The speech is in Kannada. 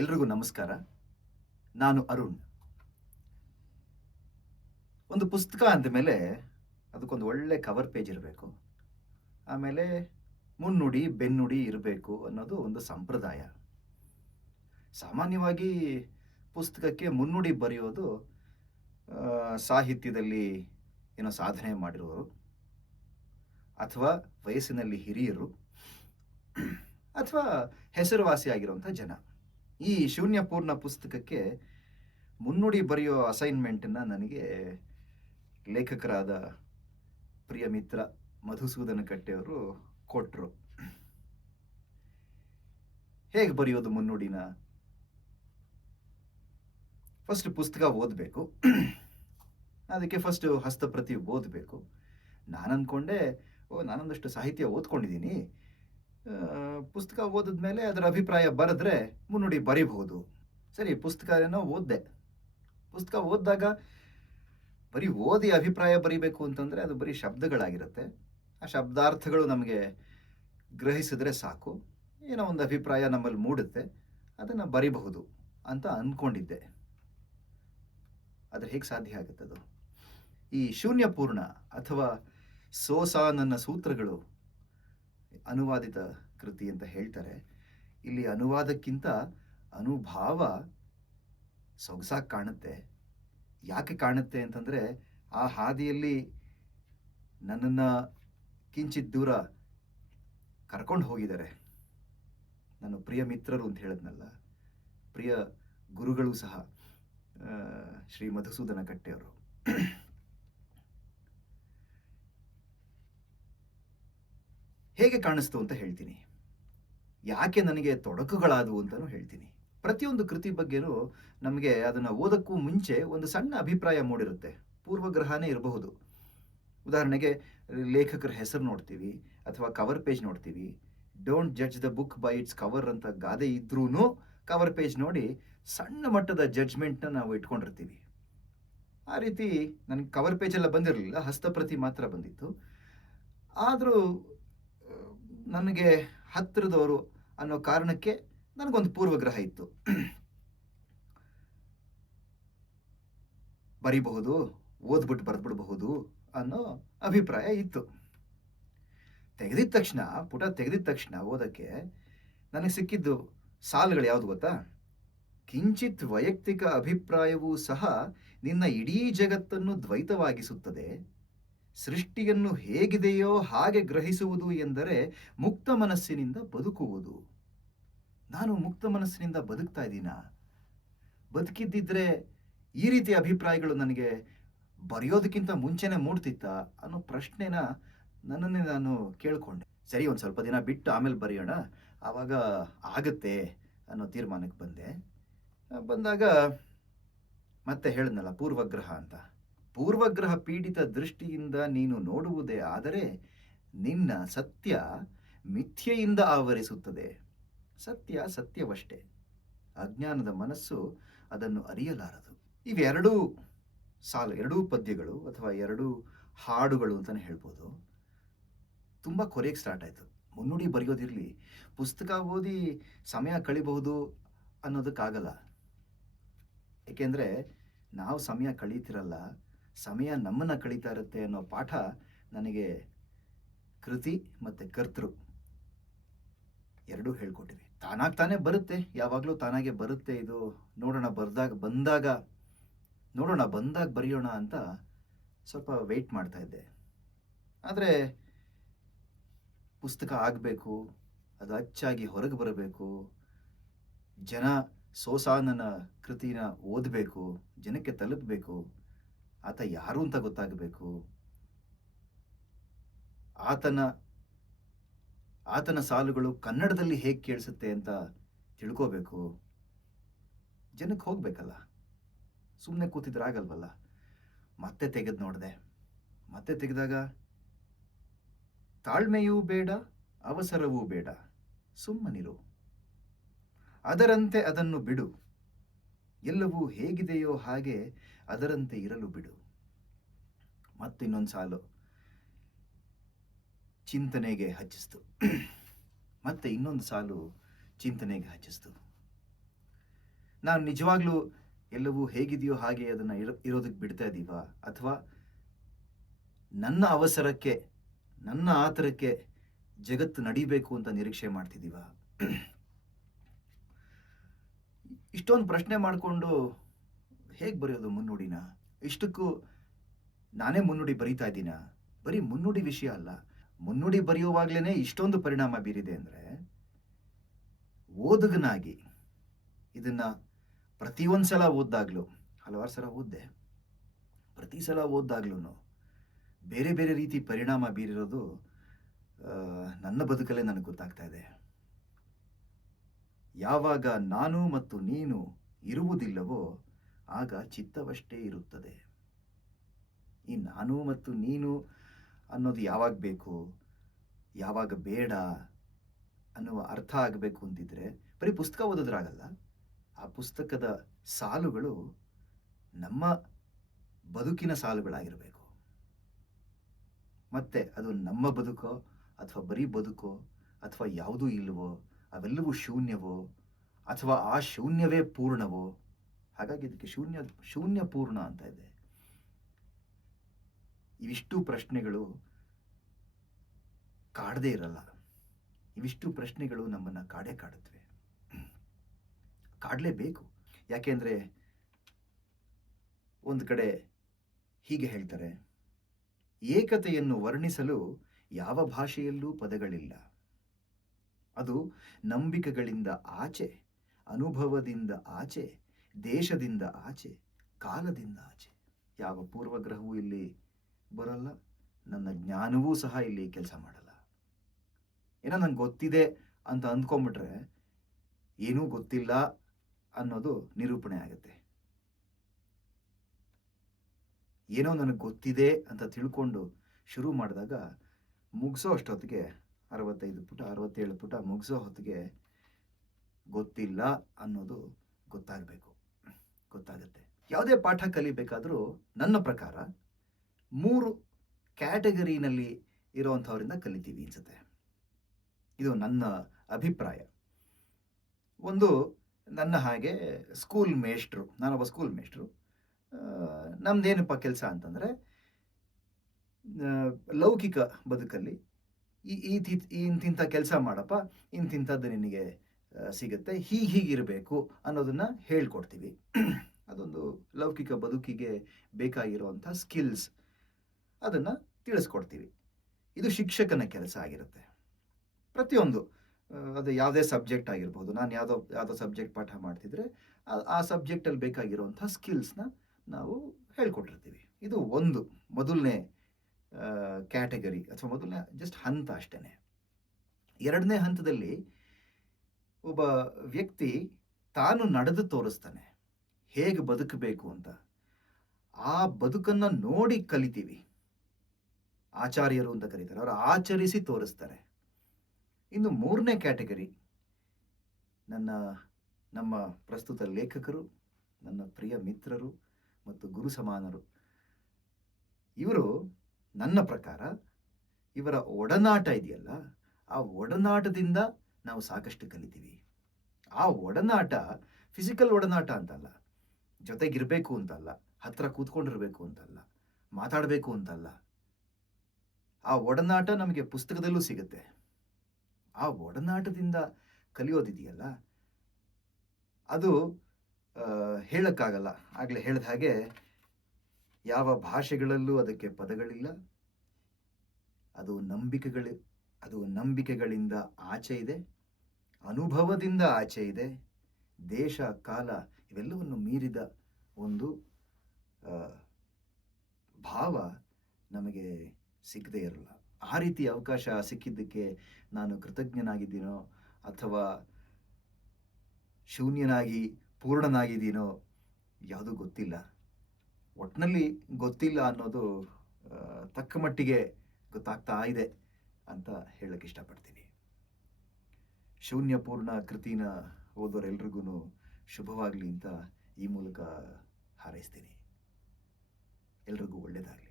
ಎಲ್ರಿಗೂ ನಮಸ್ಕಾರ. ನಾನು ಅರುಣ್. ಒಂದು ಪುಸ್ತಕ ಅಂದಮೇಲೆ ಅದಕ್ಕೊಂದು ಒಳ್ಳೆ ಕವರ್ ಪೇಜ್ ಇರಬೇಕು. ಆಮೇಲೆ ಮುನ್ನುಡಿ, ಬೆನ್ನುಡಿ ಇರಬೇಕು ಅನ್ನೋದು ಒಂದು ಸಂಪ್ರದಾಯ. ಸಾಮಾನ್ಯವಾಗಿ ಪುಸ್ತಕಕ್ಕೆ ಮುನ್ನುಡಿ ಬರೆಯೋದು ಸಾಹಿತ್ಯದಲ್ಲಿ ಏನೋ ಸಾಧನೆ ಮಾಡಿರೋರು ಅಥವಾ ವಯಸ್ಸಿನಲ್ಲಿ ಹಿರಿಯರು ಅಥವಾ ಹೆಸರುವಾಸಿಯಾಗಿರುವಂಥ ಜನ. ಈ ಶೂನ್ಯಪೂರ್ಣ ಪುಸ್ತಕಕ್ಕೆ ಮುನ್ನುಡಿ ಬರೆಯೋ ಅಸೈನ್ಮೆಂಟನ್ನು ನನಗೆ ಲೇಖಕರಾದ ಪ್ರಿಯ ಮಿತ್ರ ಮಧುಸೂದನ ಕಟ್ಟೆಯವರು ಕೊಟ್ಟರು. ಹೇಗೆ ಬರೆಯೋದು ಮುನ್ನುಡಿನ? ಫಸ್ಟ್ ಪುಸ್ತಕ ಓದಬೇಕು. ಅದಕ್ಕೆ ಫಸ್ಟ್ ಹಸ್ತಪ್ರತಿ ಓದಬೇಕು. ನಾನು ಅಂದ್ಕೊಂಡೆ, ನಾನೊಂದಷ್ಟು ಸಾಹಿತ್ಯ ಓದ್ಕೊಂಡಿದ್ದೀನಿ, ಪುಸ್ತಕ ಓದಿದ್ಮೇಲೆ ಅದರ ಅಭಿಪ್ರಾಯ ಬರೆದ್ರೆ ಮುನ್ನುಡಿ ಬರೀಬಹುದು. ಸರಿ, ಪುಸ್ತಕ ಓದಿದೆ. ಪುಸ್ತಕ ಓದಿದಾಗ ಬರೀ ಓದಿ ಅಭಿಪ್ರಾಯ ಬರೀಬೇಕು ಅಂತಂದರೆ ಅದು ಬರೀ ಶಬ್ದಗಳಾಗಿರುತ್ತೆ. ಆ ಶಬ್ದಾರ್ಥಗಳು ನಮಗೆ ಗ್ರಹಿಸಿದ್ರೆ ಸಾಕು, ಏನೋ ಒಂದು ಅಭಿಪ್ರಾಯ ನಮ್ಮಲ್ಲಿ ಮೂಡುತ್ತೆ, ಅದನ್ನು ಬರೀಬಹುದು ಅಂತ ಅಂದ್ಕೊಂಡಿದ್ದೆ. ಆದರೆ ಹೇಗೆ ಸಾಧ್ಯ ಆಗುತ್ತದು? ಈ ಶೂನ್ಯಪೂರ್ಣ ಅಥವಾ ಸೋಸಾನನ್ನ ಸೂತ್ರಗಳು ಅನುವಾದಿತ ಕೃತಿ ಅಂತ ಹೇಳ್ತಾರೆ. ಇಲ್ಲಿ ಅನುವಾದಕ್ಕಿಂತ ಅನುಭಾವ ಸೊಗಸಾಗಿ ಕಾಣುತ್ತೆ. ಯಾಕೆ ಕಾಣುತ್ತೆ ಅಂತಂದರೆ, ಆ ಹಾದಿಯಲ್ಲಿ ನನ್ನನ್ನು ಕಿಂಚಿತ್ ದೂರ ಕರ್ಕೊಂಡು ಹೋಗಿದ್ದಾರೆ ನನ್ನ ಪ್ರಿಯ ಮಿತ್ರರು ಅಂತ ಹೇಳಿದ್ನಲ್ಲ, ಪ್ರಿಯ ಗುರುಗಳು ಸಹ, ಶ್ರೀ ಮಧುಸೂದನ ಕಟ್ಟೆಯವರು. ಹೇಗೆ ಕಾಣಿಸ್ತು ಅಂತ ಹೇಳ್ತೀನಿ, ಯಾಕೆ ನನಗೆ ತೊಡಕುಗಳಾದವು ಅಂತಲೂ ಹೇಳ್ತೀನಿ. ಪ್ರತಿಯೊಂದು ಕೃತಿ ಬಗ್ಗೆನೂ ನಮಗೆ ಅದನ್ನು ಓದಕ್ಕೂ ಮುಂಚೆ ಒಂದು ಸಣ್ಣ ಅಭಿಪ್ರಾಯ ಮೂಡಿರುತ್ತೆ, ಪೂರ್ವಗ್ರಹನೇ ಇರಬಹುದು. ಉದಾಹರಣೆಗೆ ಲೇಖಕರ ಹೆಸರು ನೋಡ್ತೀವಿ ಅಥವಾ ಕವರ್ ಪೇಜ್ ನೋಡ್ತೀವಿ. Don't judge the book by it's cover ಅಂತ ಗಾದೆ ಇದ್ರೂ ಕವರ್ ಪೇಜ್ ನೋಡಿ ಸಣ್ಣ ಮಟ್ಟದ ಜಡ್ಜ್ಮೆಂಟ್ನ ನಾವು ಇಟ್ಕೊಂಡಿರ್ತೀವಿ. ಆ ರೀತಿ ನನಗೆ ಕವರ್ ಪೇಜೆಲ್ಲ ಬಂದಿರಲಿಲ್ಲ, ಹಸ್ತಪ್ರತಿ ಮಾತ್ರ ಬಂದಿತ್ತು. ಆದರೂ ನನಗೆ ಹತ್ತಿರದವರು ಅನ್ನೋ ಕಾರಣಕ್ಕೆ ನನಗೊಂದು ಪೂರ್ವಗ್ರಹ ಇತ್ತು. ಬರೀಬಹುದು, ಓದ್ಬಿಟ್ಟು ಬರೆದ್ಬಿಡಬಹುದು ಅನ್ನೋ ಅಭಿಪ್ರಾಯ ಇತ್ತು. ತೆಗೆದಿದ ತಕ್ಷಣ, ಪುಟ ತೆಗೆದಿದ ತಕ್ಷಣ ಓದಕ್ಕೆ ನನಗೆ ಸಿಕ್ಕಿದ್ದು ಸಾಲುಗಳು ಯಾವುದು ಗೊತ್ತಾ? ಕಿಂಚಿತ್ ವೈಯಕ್ತಿಕ ಅಭಿಪ್ರಾಯವೂ ಸಹ ನಿನ್ನ ಇಡೀ ಜಗತ್ತನ್ನು ದ್ವೈತವಾಗಿಸುತ್ತದೆ. ಸೃಷ್ಟಿಯನ್ನು ಹೇಗಿದೆಯೋ ಹಾಗೆ ಗ್ರಹಿಸುವುದು ಎಂದರೆ ಮುಕ್ತ ಮನಸ್ಸಿನಿಂದ ಬದುಕುವುದು. ನಾನು ಮುಕ್ತ ಮನಸ್ಸಿನಿಂದ ಬದುಕ್ತಾ ಇದ್ದೀನಾ? ಬದುಕಿದ್ದಿದ್ರೆ ಈ ರೀತಿಯ ಅಭಿಪ್ರಾಯಗಳು ನನಗೆ ಬರೆಯೋದಕ್ಕಿಂತ ಮುಂಚೆನೇ ಮೂಡ್ತಿತ್ತಾ ಅನ್ನೋ ಪ್ರಶ್ನೆನ ನನ್ನನ್ನೇ ನಾನು ಕೇಳಿಕೊಂಡೆ. ಸರಿ, ಒಂದು ಸ್ವಲ್ಪ ದಿನ ಬಿಟ್ಟು ಆಮೇಲೆ ಬರೆಯೋಣ, ಆವಾಗ ಆಗುತ್ತೆ ಅನ್ನೋ ತೀರ್ಮಾನಕ್ಕೆ ಬಂದೆ. ಬಂದಾಗ ಮತ್ತೆ ಹೇಳಿದ್ನಲ್ಲ, ಪೂರ್ವಗ್ರಹ ಅಂತ. ಪೂರ್ವಗ್ರಹ ಪೀಡಿತ ದೃಷ್ಟಿಯಿಂದ ನೀನು ನೋಡುವುದೇ ಆದರೆ ನಿನ್ನ ಸತ್ಯ ಮಿಥ್ಯೆಯಿಂದ ಆವರಿಸುತ್ತದೆ. ಸತ್ಯ ಸತ್ಯವಷ್ಟೇ, ಅಜ್ಞಾನದ ಮನಸ್ಸು ಅದನ್ನು ಅರಿಯಲಾರದು. ಇವೆರಡೂ ಸಾಲು, ಎರಡೂ ಪದ್ಯಗಳು ಅಥವಾ ಎರಡೂ ಹಾಡುಗಳು ಅಂತಲೇ ಹೇಳ್ಬೋದು, ತುಂಬ ಕೊರೆಯಕ್ಕೆ ಸ್ಟಾರ್ಟ್ ಆಯಿತು. ಮುನ್ನುಡಿ ಬರೆಯೋದಿರಲಿ, ಪುಸ್ತಕ ಓದಿ ಸಮಯ ಕಳಿಬಹುದು ಅನ್ನೋದಕ್ಕಾಗಲ್ಲ. ಏಕೆಂದರೆ ನಾವು ಸಮಯ ಕಳೀತಿರಲ್ಲ, ಸಮಯ ನಮ್ಮನ್ನು ಕಳೀತಾ ಇರುತ್ತೆ ಅನ್ನೋ ಪಾಠ ನನಗೆ ಕೃತಿ ಮತ್ತು ಕರ್ತೃ ಎರಡೂ ಹೇಳ್ಕೊಟ್ಟಿವೆ. ತಾನಾಗಿ ತಾನೇ ಬರುತ್ತೆ, ಯಾವಾಗಲೂ ತಾನಾಗೆ ಬರುತ್ತೆ. ಇದು ನೋಡೋಣ, ಬಂದಾಗ ಬರೆಯೋಣ ಅಂತ ಸ್ವಲ್ಪ ವೆಯ್ಟ್ ಮಾಡ್ತಾ ಇದ್ದೆ. ಆದರೆ ಪುಸ್ತಕ ಆಗಬೇಕು, ಅದು ಅಚ್ಚಾಗಿ ಹೊರಗೆ ಬರಬೇಕು, ಜನ ಸೋಸಾನನ ಕೃತಿನ ಓದಬೇಕು, ಜನಕ್ಕೆ ತಲುಪಬೇಕು, ಆತ ಯಾರು ಅಂತ ಗೊತ್ತಾಗಬೇಕು, ಆತನ ಸಾಲುಗಳು ಕನ್ನಡದಲ್ಲಿ ಹೇಗೆ ಕೇಳಿಸುತ್ತೆ ಅಂತ ತಿಳ್ಕೋಬೇಕು, ಜನಕ್ಕೆ ಹೋಗಬೇಕಲ್ಲ, ಸುಮ್ಮನೆ ಕೂತಿದ್ರಾಗಲ್ವಲ್ಲ. ಮತ್ತೆ ತೆಗೆದು ನೋಡಿದೆ. ಮತ್ತೆ ತೆಗೆದಾಗ ತಾಳ್ಮೆಯೂ ಬೇಡ, ಅವಸರವೂ ಬೇಡ, ಸುಮ್ಮನಿರು, ಅದರಂತೆ ಅದನ್ನು ಬಿಡು, ಎಲ್ಲವೂ ಹೇಗಿದೆಯೋ ಹಾಗೆ ಅದರಂತೆ ಇರಲು ಬಿಡು. ಮತ್ತಿನ್ನೊಂದು ಸಾಲು ಚಿಂತನೆಗೆ ಹಚ್ಚಿಸ್ತು. ಮತ್ತೆ ಇನ್ನೊಂದು ಸಾಲು ಚಿಂತನೆಗೆ ಹಚ್ಚಿಸ್ತು. ನಾವು ನಿಜವಾಗ್ಲೂ ಎಲ್ಲವೂ ಹೇಗಿದೆಯೋ ಹಾಗೆ ಅದನ್ನು ಇರೋದಕ್ಕೆ ಬಿಡ್ತಾ ಇದ್ದೀವಾ? ಅಥವಾ ನನ್ನ ಅವಸರಕ್ಕೆ, ನನ್ನ ಆತುರಕ್ಕೆ ಜಗತ್ತು ನಡಿಬೇಕು ಅಂತ ನಿರೀಕ್ಷೆ ಮಾಡ್ತಿದ್ದೀವಾ? ಇಷ್ಟೊಂದು ಪ್ರಶ್ನೆ ಮಾಡಿಕೊಂಡು ಹೇಗೆ ಬರೆಯೋದು ಮುನ್ನುಡಿನ? ಇಷ್ಟಕ್ಕೂ ನಾನೇ ಮುನ್ನುಡಿ ಬರಿತಾ ಇದ್ದೀನಾ? ಬರೀ ಮುನ್ನುಡಿ ವಿಷಯ ಅಲ್ಲ. ಮುನ್ನುಡಿ ಬರೆಯುವಾಗ್ಲೇನೆ ಇಷ್ಟೊಂದು ಪರಿಣಾಮ ಬೀರಿದೆ ಅಂದರೆ, ಓದುಗನಾಗಿ ಇದನ್ನ ಪ್ರತಿಯೊಂದು ಸಲ ಓದಿದಾಗ್ಲೂ, ಹಲವಾರು ಸಲ ಓದಿದೆ. ಪ್ರತಿ ಸಲ ಓದಿದಾಗ್ಲೂ ಬೇರೆ ಬೇರೆ ರೀತಿ ಪರಿಣಾಮ ಬೀರಿರೋದು ನನ್ನ ಬದುಕಲ್ಲೇ ನನಗೆ ಗೊತ್ತಾಗ್ತಾ ಇದೆ. ಯಾವಾಗ ನಾನು ಮತ್ತು ನೀನು ಇರುವುದಿಲ್ಲವೋ ಆಗ ಚಿತ್ತವಷ್ಟೇ ಇರುತ್ತದೆ. ಈ ನಾನು ಮತ್ತು ನೀನು ಅನ್ನೋದು ಯಾವಾಗ ಬೇಕು, ಯಾವಾಗ ಬೇಡ ಅನ್ನುವ ಅರ್ಥ ಆಗಬೇಕು ಅಂತಿದ್ರೆ ಬರೀ ಪುಸ್ತಕ ಓದಿದ್ರಾಗಲ್ಲ. ಆ ಪುಸ್ತಕದ ಸಾಲುಗಳು ನಮ್ಮ ಬದುಕಿನ ಸಾಲುಗಳಾಗಿರಬೇಕು. ಮತ್ತೆ ಅದು ನಮ್ಮ ಬದುಕೋ ಅಥವಾ ಬರೀ ಬದುಕೋ ಅಥವಾ ಯಾವುದೂ ಇಲ್ಲವೋ, ಅವೆಲ್ಲವೂ ಶೂನ್ಯವೋ ಅಥವಾ ಆ ಶೂನ್ಯವೇ ಪೂರ್ಣವೋ. ಹಾಗಾಗಿ ಇದಕ್ಕೆ ಶೂನ್ಯ ಪೂರ್ಣ ಅಂತ ಇದೆ. ಇವಿಷ್ಟು ಪ್ರಶ್ನೆಗಳು ಕಾಡದೇ ಇರಲ್ಲ. ಇವಿಷ್ಟು ಪ್ರಶ್ನೆಗಳು ನಮ್ಮನ್ನು ಕಾಡುತ್ತವೆ. ಕಾಡಲೇಬೇಕು. ಯಾಕೆಂದ್ರೆ ಒಂದು ಕಡೆ ಹೀಗೆ ಹೇಳ್ತಾರೆ, ಏಕತೆಯನ್ನು ವರ್ಣಿಸಲು ಯಾವ ಭಾಷೆಯಲ್ಲೂ ಪದಗಳಿಲ್ಲ. ಅದು ನಂಬಿಕೆಗಳಿಂದ ಆಚೆ, ಅನುಭವದಿಂದ ಆಚೆ, ದೇಶದಿಂದ ಆಚೆ, ಕಾಲದಿಂದ ಆಚೆ. ಯಾವ ಪೂರ್ವಗ್ರಹವೂ ಇಲ್ಲಿ ಬರಲ್ಲ. ನನ್ನ ಜ್ಞಾನವೂ ಸಹ ಇಲ್ಲಿ ಕೆಲಸ ಮಾಡಲ್ಲ. ಏನೋ ನಂಗೆ ಗೊತ್ತಿದೆ ಅಂತ ಅಂದ್ಕೊಂಡ್ಬಿಟ್ರೆ ಏನೂ ಗೊತ್ತಿಲ್ಲ ಅನ್ನೋದು ನಿರೂಪಣೆ ಆಗುತ್ತೆ. ಏನೋ ನನಗೆ ಗೊತ್ತಿದೆ ಅಂತ ತಿಳ್ಕೊಂಡು ಶುರು ಮಾಡಿದಾಗ ಮುಗಿಸೋ ಅಷ್ಟೊತ್ತಿಗೆ 65 ಪುಟ 67 ಪುಟ ಮುಗಿಸೋ ಹೊತ್ತಿಗೆ ಗೊತ್ತಿಲ್ಲ ಅನ್ನೋದು ಗೊತ್ತಾಗುತ್ತೆ. ಯಾವುದೇ ಪಾಠ ಕಲಿಬೇಕಾದ್ರೂ ನನ್ನ ಪ್ರಕಾರ 3 ಕ್ಯಾಟಗರಿನಲ್ಲಿ ಇರೋವಂಥವರಿಂದ ಕಲಿತೀವಿ ಅನ್ಸುತ್ತೆ. ಇದು ನನ್ನ ಅಭಿಪ್ರಾಯ. ಒಂದು, ನನ್ನ ಹಾಗೆ ಸ್ಕೂಲ್ ಮೇಷ್ಟ್ರು, ನಾನೊಬ್ಬ ಸ್ಕೂಲ್ ಮೇಷ್ಟ್ರು. ನಮ್ದೇನಪ್ಪ ಕೆಲಸ ಅಂತಂದರೆ, ಲೌಕಿಕ ಬದುಕಲ್ಲಿ ಇಂತಿಂಥ ಕೆಲಸ ಮಾಡಪ್ಪ, ಇಂತಿಂಥದ್ದು ನಿನಗೆ ಸಿಗುತ್ತೆ, ಹೀಗಿರಬೇಕು ಅನ್ನೋದನ್ನು ಹೇಳ್ಕೊಡ್ತೀವಿ. ಅದೊಂದು ಲೌಕಿಕ ಬದುಕಿಗೆ ಬೇಕಾಗಿರುವಂಥ ಸ್ಕಿಲ್ಸ್, ಅದನ್ನು ತಿಳಿಸ್ಕೊಡ್ತೀವಿ. ಇದು ಶಿಕ್ಷಕನ ಕೆಲಸ ಆಗಿರುತ್ತೆ. ಪ್ರತಿಯೊಂದು, ಅದು ಯಾವುದೇ ಸಬ್ಜೆಕ್ಟ್ ಆಗಿರ್ಬೋದು. ನಾನು ಯಾವುದೋ ಸಬ್ಜೆಕ್ಟ್ ಪಾಠ ಮಾಡ್ತಿದ್ರೆ ಆ ಸಬ್ಜೆಕ್ಟಲ್ಲಿ ಬೇಕಾಗಿರುವಂಥ ಸ್ಕಿಲ್ಸ್ನ ನಾವು ಹೇಳ್ಕೊಟ್ಟಿರ್ತೀವಿ. ಇದು ಒಂದು ಮೊದಲನೇ ಕ್ಯಾಟಗರಿ ಅಥವಾ ಮೊದಲನೇ ಜಸ್ಟ್ ಹಂತ ಅಷ್ಟೇ. ಎರಡನೇ ಹಂತದಲ್ಲಿ ಒಬ್ಬ ವ್ಯಕ್ತಿ ತಾನು ನಡೆದು ತೋರಿಸ್ತಾನೆ ಹೇಗೆ ಬದುಕಬೇಕು ಅಂತ. ಆ ಬದುಕನ್ನು ನೋಡಿ ಕಲಿತೀವಿ. ಆಚಾರ್ಯರು ಅಂತ ಕರೀತಾರೆ. ಅವರು ಆಚರಿಸಿ ತೋರಿಸ್ತಾರೆ. ಇನ್ನು ಮೂರನೇ ಕ್ಯಾಟಗರಿ ನಮ್ಮ ಪ್ರಸ್ತುತ ಲೇಖಕರು, ನನ್ನ ಪ್ರಿಯ ಮಿತ್ರರು ಮತ್ತು ಗುರು ಸಮಾನರು. ಇವರು, ನನ್ನ ಪ್ರಕಾರ ಇವರ ಒಡನಾಟ ಇದೆಯಲ್ಲ, ಆ ಒಡನಾಟದಿಂದ ನಾವು ಸಾಕಷ್ಟು ಕಲಿತೀವಿ. ಆ ಒಡನಾಟ ಫಿಸಿಕಲ್ ಒಡನಾಟ ಅಂತಲ್ಲ, ಜೊತೆಗಿರಬೇಕು ಅಂತಲ್ಲ, ಹತ್ರ ಕೂತ್ಕೊಂಡಿರ್ಬೇಕು ಅಂತಲ್ಲ, ಮಾತಾಡಬೇಕು ಅಂತಲ್ಲ. ಆ ಒಡನಾಟ ನಮಗೆ ಪುಸ್ತಕದಲ್ಲೂ ಸಿಗುತ್ತೆ. ಆ ಒಡನಾಟದಿಂದ ಕಲಿಯೋದಿದೆಯಲ್ಲ, ಅದು ಹೇಳಕ್ಕಾಗಲ್ಲ. ಆಗಲೇ ಹೇಳಿದ ಹಾಗೆ ಯಾವ ಭಾಷೆಗಳಲ್ಲೂ ಅದಕ್ಕೆ ಪದಗಳಿಲ್ಲ. ಅದು ನಂಬಿಕೆಗಳಿಂದ ಆಚೆ ಇದೆ, ಅನುಭವದಿಂದ ಆಚೆ ಇದೆ, ದೇಶ ಕಾಲ ಇವೆಲ್ಲವನ್ನು ಮೀರಿದ ಒಂದು ಭಾವ ನಮಗೆ ಸಿಗದೇ ಇರಲ್ಲ. ಆ ರೀತಿ ಅವಕಾಶ ಸಿಕ್ಕಿದ್ದಕ್ಕೆ ನಾನು ಕೃತಜ್ಞನಾಗಿದ್ದೀನೋ ಅಥವಾ ಶೂನ್ಯನಾಗಿ ಪೂರ್ಣನಾಗಿದ್ದೀನೋ ಯಾವುದೂ ಗೊತ್ತಿಲ್ಲ. ಒಟ್ಟಿನಲ್ಲಿ ಗೊತ್ತಿಲ್ಲ ಅನ್ನೋದು ತಕ್ಕ ಮಟ್ಟಿಗೆ ಗೊತ್ತಾಗ್ತಾ ಇದೆ ಅಂತ ಹೇಳಕ್ಕೆ ಇಷ್ಟಪಡ್ತೀನಿ. ಶೂನ್ಯ ಪೂರ್ಣ ಕೃತಿನ ಓದೋರೆಲ್ರಿಗೂ ಶುಭವಾಗಲಿ ಅಂತ ಈ ಮೂಲಕ ಹಾರೈಸ್ತೀನಿ. ಎಲ್ರಿಗೂ ಒಳ್ಳೆಯದಾಗಲಿ.